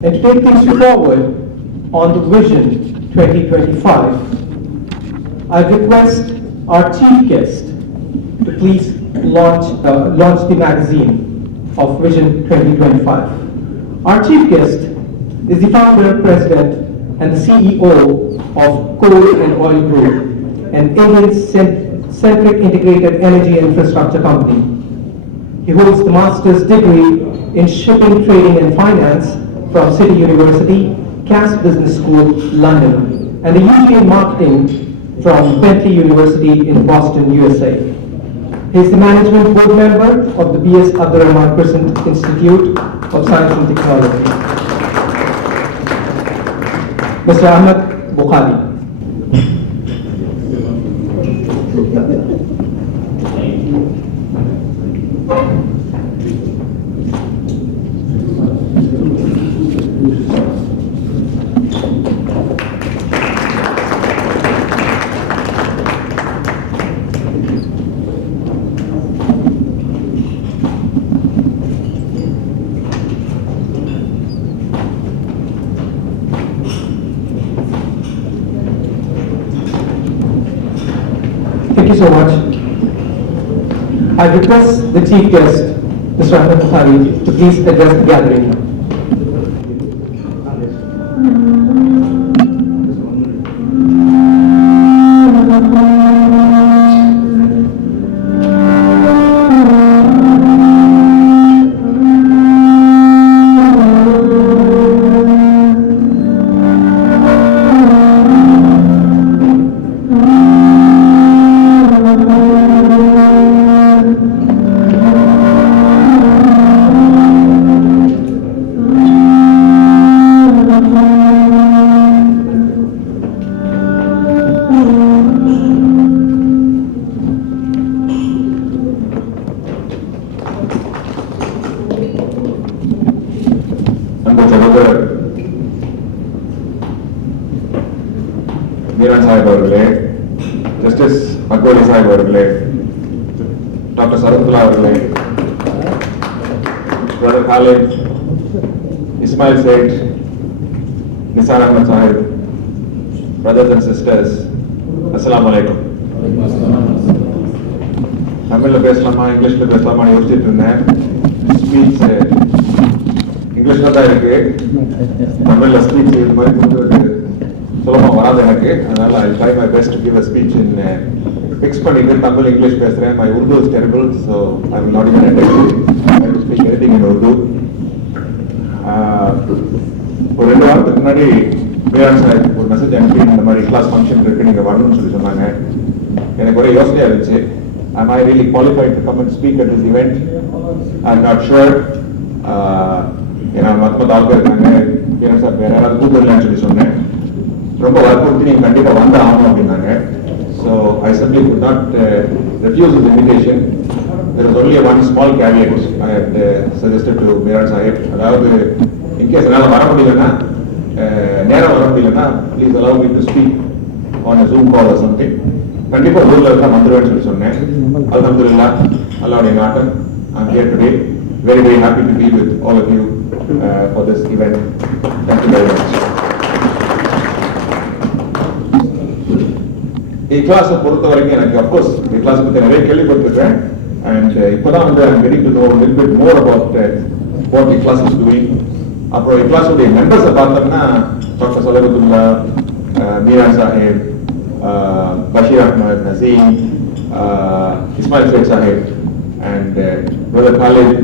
And to take things forward on the Vision 2025, I request our chief guest to please launch the magazine of Vision 2025. Our chief guest is the founder, president, and the CEO of Coal and Oil Group, an Indian-centric integrated energy infrastructure company. He holds the master's degree in shipping, trading, and finance from City University, Cass Business School, London, and a UG in marketing from Bentley University in Boston, USA. He is the management board member of the B.S. Abdurrahman Crescent Institute of Science and Technology. Mr. Ahmed Buhari. Thank you so much. I request the chief guest, Mr. Ahmed Buhari, to please address the gathering. Justice Makoli Sahib avargale, Dr. Sarantula avargale, Brother Khalid, Ismail Said, Nisar Ahmed Sahib, brothers and sisters, Assalamu alaikum. Tamil பேசலாமா இங்கிலீஷ்ல பேசலாமான்னு யோசிச்சுட்டு இருந்தேன். Speech இங்கிலீஷ்ல தான் இருக்கு, தமிழ்ல speech இது மாதிரி கொடுத்து சுலபமா வராது எனக்கு. அதனால I try my best to give a speech in fix பண்ணிட்டு தமிழ் இங்கிலீஷ் பேசுறேன். My Urdu is terrible, so I will not even attempt to speak anything in Urdu. ஒரு 2 வாரத்துக்கு முன்னாடி மேரான் சாஹிப் ஒரு மெசேஜ் அனுப்பி இந்த மாதிரி கிளாஸ் ஃபங்க்ஷன் இருக்கு, நீங்க வரணும்னு சொல்லி சொன்னாங்க. எனக்கு ஒரே யோசனையா இருந்துச்சு. Am I really qualified to come and speak at this event? I'm not sure. ஏன்னா மற்ற ஆளுங்க இருக்காங்க, மேரான் சார் வேற யாராவது கூப்பிடலன்னு சொல்லி சொன்னேன். ரொம்ப வற்புறுத்தி நீங்க கண்டிப்பா வந்து ஆகணும் அப்படின்னாங்க. So I simply could not refuse his invitation. There was only one small caveat I had suggested to Meran Sahib. அதாவது in case என்னால வர முடியலன்னா, நேரம் வர முடியலன்னா please allow me to speak on a Zoom call or something. கண்டிப்பா ஊர்ல இருந்தா வந்துருவேன்னு சொல்லி சொன்னேன். அல்ஹம்துலில்லாஹ், அல்லாஹ்வுடைய நாட்டம். I'm here today, very very happy to be with all of you for this event. Thank you very much. IKLAS பொறுத்த வரைக்கும் எனக்கு அப்கோர்ஸ் IKLAS பத்தி நிறைய கேள்விப்பட்டிருக்கேன். அண்ட் இப்போதான் வந்து I'm getting to know a little bit more about what IKLAS is doing. அப்புறம் IKLAS உடைய மெம்பர்ஸை பார்த்தோம்னா doctor Salabathullah, Meeran Sahib, Basheer Ahmed, Naseem, Ismail Sait Sahib and brother Khalid,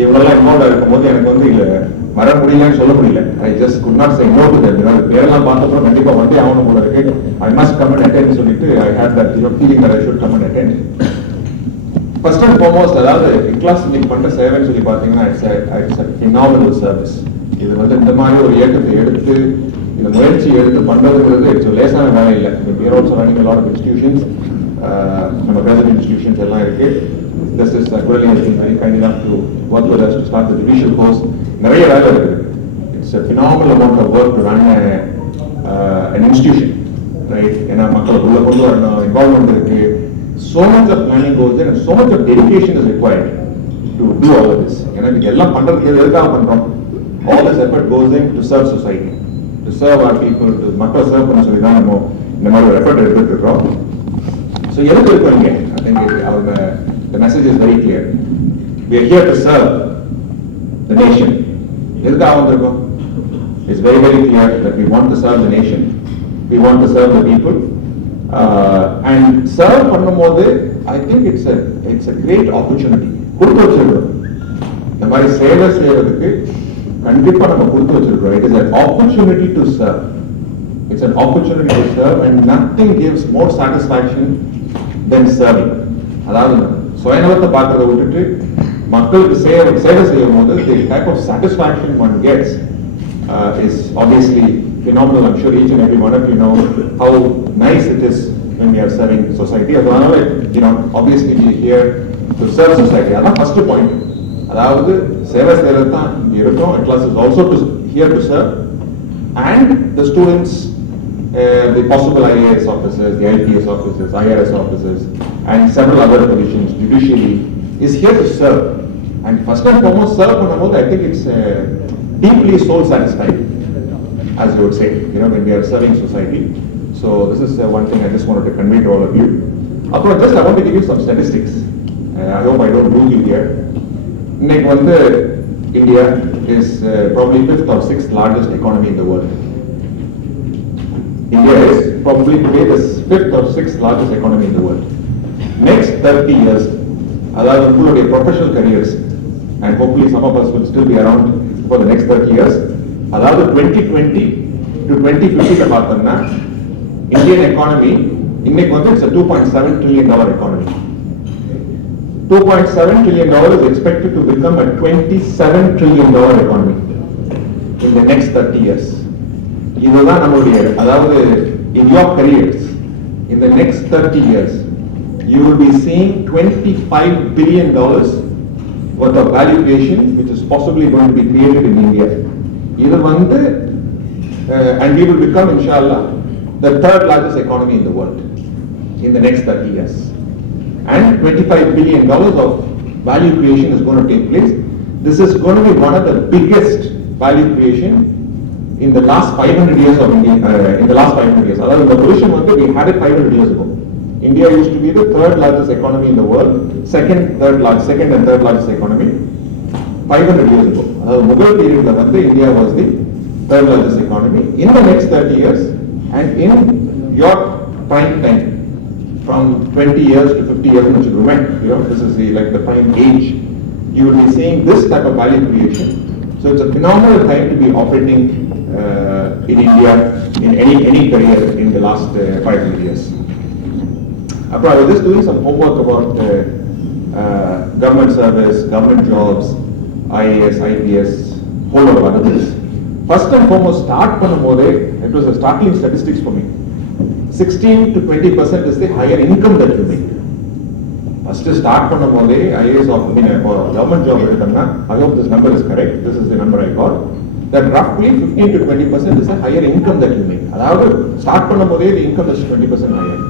இவங்களெல்லாம் இன்வால்வ் இருக்கும்போது எனக்கு வந்து இல்லை வர முடியலன்னு சொல்ல முடியல. I just could not say no to them. பேரெல்லாம் பார்த்தப்பறம் கண்டிப்பா வந்தே ஆகணும் போல இருக்கு. I must come and attend சொல்லிட்டு I had that feeling that I should come and attend. First and foremost, அதாவது IKLAS நீங்க பண்ற சேவைன்னு சொல்லி பார்த்தீங்கன்னா it's a phenomenal service. இது வந்து இந்த மாதிரி ஒரு இயக்கத்தை எடுத்து இந்த முயற்சி எடுத்து பண்றதுங்கிறது it's லேசான வேலை இல்லை. We are also running a lot of institutions, நம்ம present institutions எல்லாம் இருக்கு. This is Kurali has been very kind enough to work with us to start the judicial course. நிறைய வேலை இருக்கு. It's a phenomenal amount of work to run an institution, right? ஏன்னா மக்களுக்கு உள்ள கொண்டு வரணும், இன்வால்வ்மெண்ட் இருக்கு. So much of planning goes there and so much of dedication is required to do all of this. ஏன்னா இது எல்லாம் பண்றதுக்கு எதுக்காக பண்றோம்? all this effort goes in to serve society, to serve our people, to மக்கள் serve பண்ண சொல்லி தான் நம்ம இந்த மாதிரி ஒரு effort எடுத்துட்டு இருக்கோம். So எதுக்கு இருக்கோம் இங்க? I think the message is very clear. We are here to serve the nation. எதுக்காக வந்திருக்கோம்? It's very clear that we want to serve the nation. We want to serve the people. And serve பண்ணும்போது I think it's a great opportunity. கொடுத்து வச்சிருக்கோம். இந்த மாதிரி சேவை செய்யறதுக்கு கண்டிப்பா நம்ம கொடுத்து வச்சிருக்கோம். It is an opportunity to serve. It's an opportunity to serve and nothing gives more satisfaction than serving. அதாவது சுயநலத்தை பார்க்கறத விட்டுட்டு மக்களுக்கு சேவை செய்யும் போது the type of satisfaction one gets is obviously phenomenal. I'm sure each and every one of you know how nice it is when we are serving society. அதனால obviously we are here to serve society. அதான் first point. அதாவது சேவை செய்யறது தான் இருக்கும். IKLAS is also here to serve, and the students, the possible IAS officers, the IPS officers, IRS officers, and several other positions, judiciary, is here to serve. And first and foremost, serve பண்ணும்போது I think it's deeply soul satisfying, as you would say, when we are serving society. So this is one thing I just wanted to convey to all of you. Just I want to give you some statistics. I hope I don't lose you here. இன்னைக்கு வந்து India is probably 5th or 6th largest economy in the world. India is probably today the 5th or 6th largest economy in the world. Next 30 years, அதாவது உங்களுடைய professional careers, and hopefully some of us will still be around for the next 30 years, அதாவது 2020 to 2050 பார்த்தோம்னா Indian economy இன்னைக்கு வந்து it's a $2.7 trillion economy. $2.7 trillion is expected to become a $27 trillion economy in the next 30 years. இதுதான் நம்மளுடைய, அதாவது in your careers, in the next 30 years, you will be seeing $25 billion worth of value creation, which is possibly going to be created in India. இது வந்து, and we will become, inshallah, the 3rd largest economy in the world in the next 30 years. And $25 billion of value creation is going to take place. This is going to be one of the biggest value creation in the last 500 years of India. In the last 500 years, although the position we had it 500 years ago. India used to be the 3rd largest economy in the world, second and third largest economy 500 years ago. Mughal period India was the 3rd largest economy. In the next 30 years, and in your prime time, from 20 years to 50 years, which is women, this is the prime age, you will be seeing this type of value creation. So it's a phenomenal time to be operating in India in any career in the last 500 years. I was just doing some homework about government service, government jobs, IAS, IPS, whole lot of other things. First and foremost, start பண்ணும்போது it was a startling statistics for me. 16 to 20% is the higher income that you make. First start பண்ணும்போது IAS government job எடுத்தோம்னா, I hope this number is correct, this is the number I got, that roughly 15 to 20% is the higher income that you make. அதாவது start பண்ணும்போதே the income is 20% higher.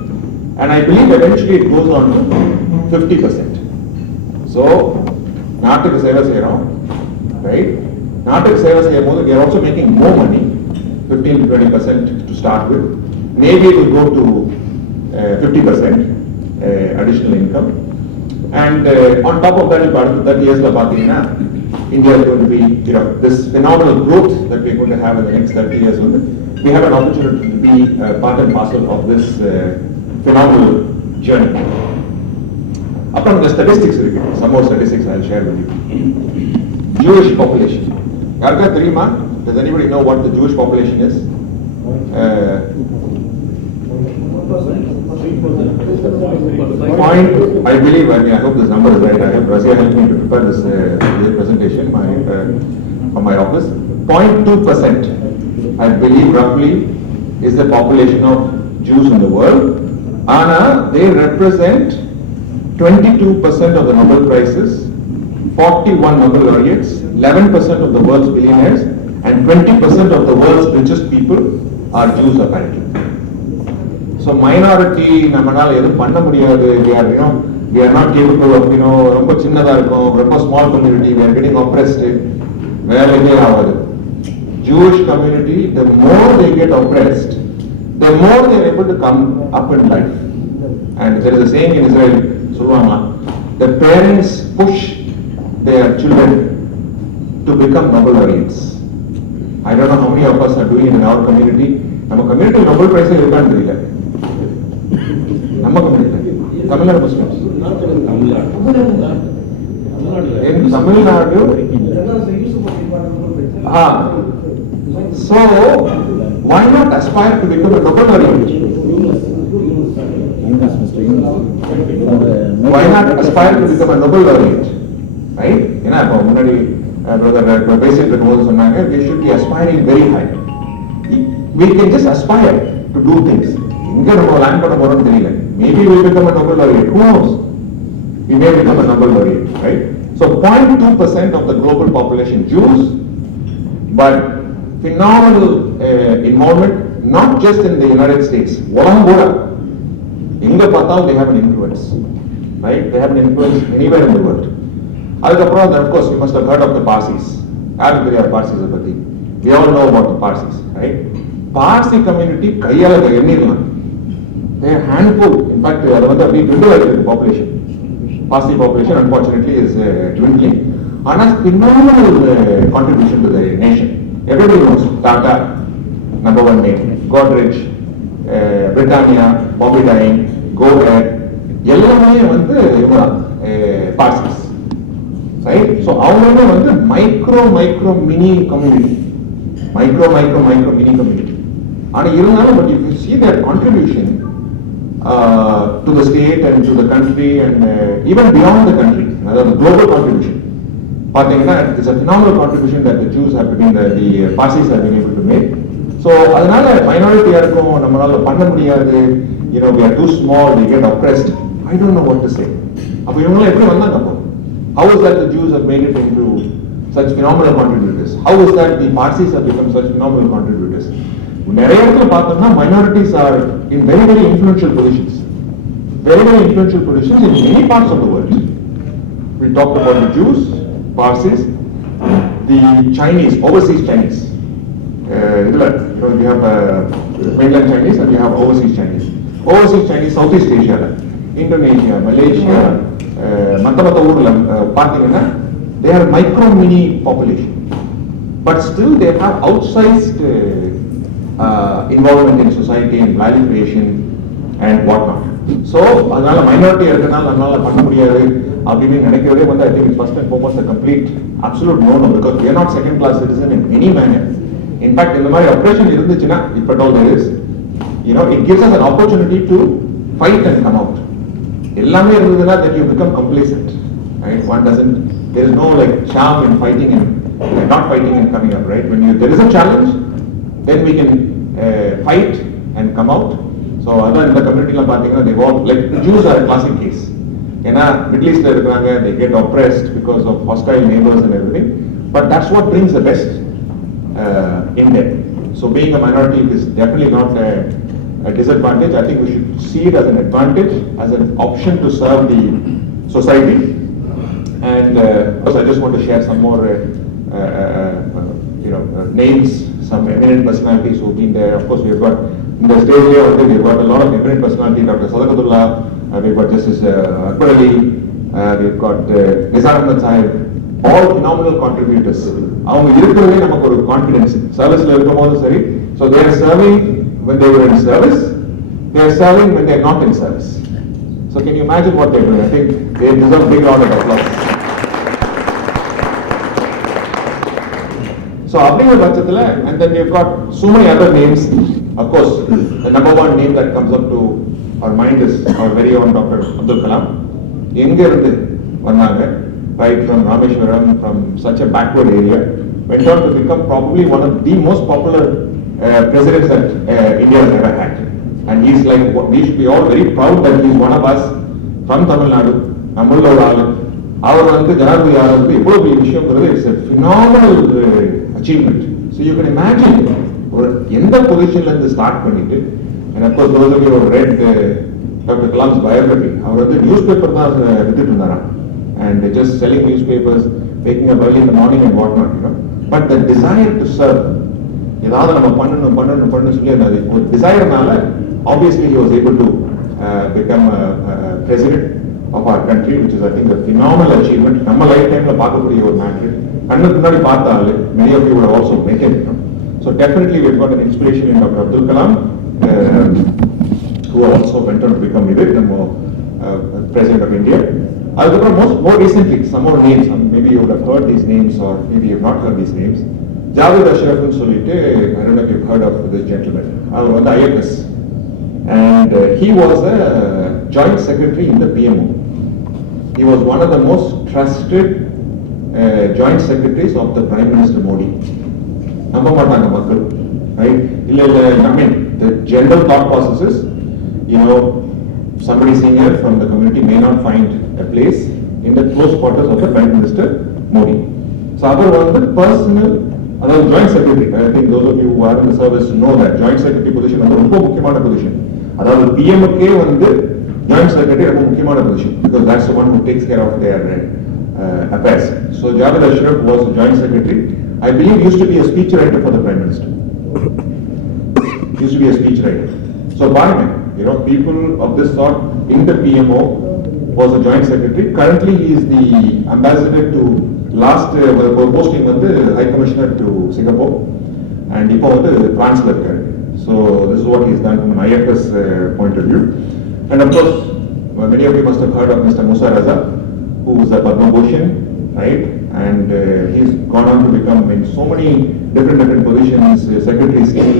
And I believe eventually it goes on to 50%. So, நாட்டுக்கு சேவை செய்யறோம், right? நாட்டுக்கு சேவை செய்யும் போது we are also making more money, 15 to 20% to start with. Maybe it will go to 50% additional income. And on top of that, if 30 years India is going to be, this phenomenal growth that we are going to have in the next 30 years. We have an opportunity to be part and parcel of this phenomenal journey. Upon the statistics, some more statistics I'll share with you. Jewish population. Does anybody know what the Jewish population is? Point, I believe, I hope this number is right. I hope Razia helped me to prepare this presentation from my office. 0.2%, I believe roughly, is the population of Jews in the world. Anna, they represent 22% of the Nobel Prizes, 41 Nobel laureates, 11% of the world's billionaires, and 20% of the world's richest people are Jews apparently. So minority, நம்மனால எதுவும் பண்ண முடியாது. We are not capable of, ரொம்ப சின்னதா இருக்கும், ரொம்ப small community, we are getting oppressed. வேலையே ஆகாது. Jewish community, the more they get oppressed, the more they are able to come up in life. And there is a saying in Israel, the parents push their children to become Nobel laureates. I don't know how many of us are doing it in our community. Our community Nobel Prize is not doing it. Our community, Tamil Nadu Muslims. In Tamil Nadu, so why not aspire to become a Nobel laureate? Why not aspire to become a Nobel laureate? Right? You know, brother basic we should be aspiring very high. We can just aspire to do things. Maybe we'll become a Nobel laureate. Who knows? We may become a Nobel laureate, right? So 0.2% of the global population Jews, but phenomenal involvement, not just in the United States. They have an influence, right? They have an influence anywhere in the world. Of course, you must have heard of the Parsis. We all know about the Parsis, right? Parsi community, they are a handful. In fact, the population. Parsi population, unfortunately, is dwindling. And a phenomenal contribution to the nation. Everybody knows Tata, number one name, Godrej, Britannia, Bobby Dine, Go Ahead, Parsis. Right? So, our micro mini community. Micro mini community. But if you see their contribution to the state and to the country and even beyond the country, the global contribution, it's a phenomenal contribution that the Jews have been, the Parsis have been able to make. So, minority, we are too small, we get oppressed. I don't know what to say. How is that the Jews have made it into such phenomenal contributors? How is that the Parsis have become such phenomenal contributors? Minorities are in very, very influential positions. Very, very influential positions in many parts of the world. We talked about the Jews, Parsis, the Chinese, overseas Chinese. You have mainland Chinese and you have overseas Chinese. Overseas Chinese, Southeast Asia, Indonesia, Malaysia, they are micro mini population. But still they have outsized involvement in society and value creation and whatnot. So, minority I think it's first and foremost a complete, absolute no-no, because we are not second-class citizen in any manner. In fact, in the oppression, if at all there is, it gives us an opportunity to fight and come out. That you become complacent. Right? One doesn't, there is no charm in fighting and not fighting and coming up, right? When there is a challenge, then we can fight and come out. So other in the community, they've all, the Jews are a classic case. Middle East, they get oppressed because of hostile neighbors and everything. But that's what brings the best in them. So being a minority is definitely not a disadvantage. I think we should see it as an advantage, as an option to serve the society. And of course, I just want to share some more names, some eminent personalities who've been there. Of course, we've got in the stage here, we've got a lot of eminent personalities. Dr. Sadaqatullah, we've got Justice Akbar Ali, we've got Nizar Ahmed Sahib, all phenomenal contributors. Confidence. Service so they are serving when they were in service, they are serving when they are not in service. So can you imagine what they're doing? I think they deserve a big round of applause. So and then we've got so many other names. Of course, the number one name that comes up to our mind is our very own Dr. Abdul Kalam. Right from Rameshwaram, from such a backward area, went on to become probably one of the most popular presidents that India has ever had. And he's we should be all very proud that he's one of us from Tamil Nadu, it's a phenomenal achievement. So you can imagine, in the position let the start and of course those of you who have read Dr. Kalam's biography, the newspaper and just selling newspapers, waking up early in the morning and whatnot, But the desire to serve, ஏதாவது நம்ம பண்ணணும் சொல்லி அந்த ஒரு டிசைர்னால obviously he was able to become president of our country, which is I think a phenomenal achievement. நம்ம life டைம்ல பார்க்கக்கூடிய ஒரு மேட்டர். கண்ணுக்கு முன்னாடி பார்த்த ஆளு. Many of you would have also met him. So definitely we've got an inspiration in Dr. Abdul Kalam, who also went on to become President of India. More recently, some more names. Maybe you would have heard these names, or maybe you have not heard these names. Javed Ashraf சொல்லிட்டு, I don't know if you've heard of this gentleman. அவர் வந்து IKLAS, and he was a joint secretary in the PMO. He was one of the most trusted joint secretaries of the Prime Minister Modi. நம்ப மாட்டாங்க மக்கள், right? இல்ல I mean the general thought process is, somebody senior from the community may not find a place in the close quarters of the Prime Minister Modi. So அவர் வந்து personal, அதாவது joint secretary. I think those of you who are in the service know that joint secretary position வந்து ரொம்ப முக்கியமான position. அதாவது PMK வந்து joint secretary ரொம்ப முக்கியமான position, because that's the one who takes care of their affairs. So Javed Ashraf was a joint secretary. I believe used to be a speechwriter for the Prime Minister. Used to be a speechwriter. So பாருங்க, people of this sort in the PMO was a joint secretary. Currently he is the ambassador to posting வந்து High Commissioner to Singapore, and இப்போ வந்து France ல இருக்காரு. So this is what he has done from an IFS point of view. And of course, many of you must have heard of Mr. Musa Raza, who was a Padma Bhushan, right? And he's gone on to become in so many different positions, secretary still,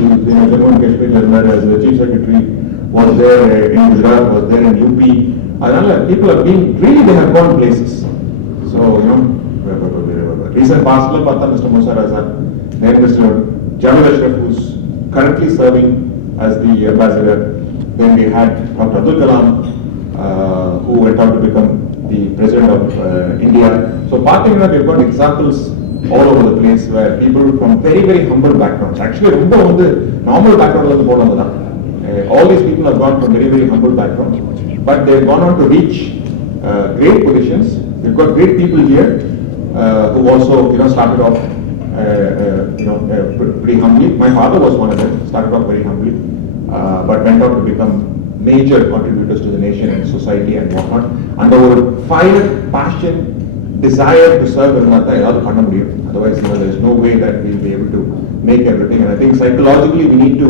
Jammu and Kashmir as the chief secretary, was there in Gujarat, was there in UP. People have been, really they have gone places. So, recent past, Mr. Musa Raza, then Mr. Javed Ashraf, who's currently serving as the ambassador. Then we had Dr. Abdul Kalam, who went on to become the president of India. So particularly we've got examples all over the place where people from very humble backgrounds, actually normal background, all these people have gone from very humble backgrounds, but they've gone on to reach great positions. We've got great people here who also started off pretty humbly. My father was one of them, started off very humbly, but went on to become major contributors to the nation and society and whatnot. And our fire, passion, desire to serve otherwise there is no way that we'll be able to make everything. And I think psychologically we need to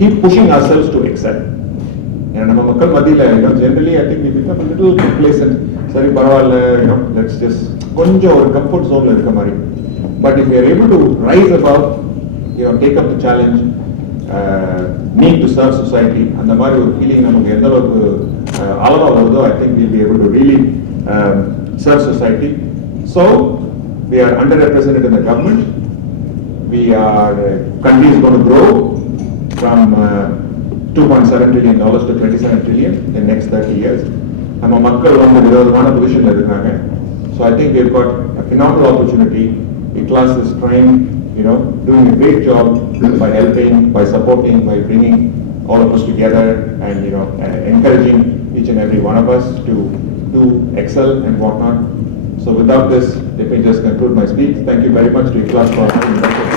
keep pushing ourselves to excel. And generally I think we become a little complacent. Sorry, let's just konja or comfort zone la irukka mari. But if we are able to rise above, take up the challenge, need to serve society, and the mari or feeling namakku endha alava varudho, I think we'll be able to really serve society. So we are underrepresented in the government. Country is going to grow from $2.7 trillion to $27 trillion in the next 30 years. நம்ம மக்கள் வந்து விதவிதமான பொசிஷன்ல இருக்காங்க. So I think we've got a phenomenal opportunity. IKLAS is trying, doing a great job by helping, by supporting, by bringing all of us together, and encouraging each and every one of us to excel and whatnot. So without this, let me just conclude my speech. Thank you very much to IKLAS for having me.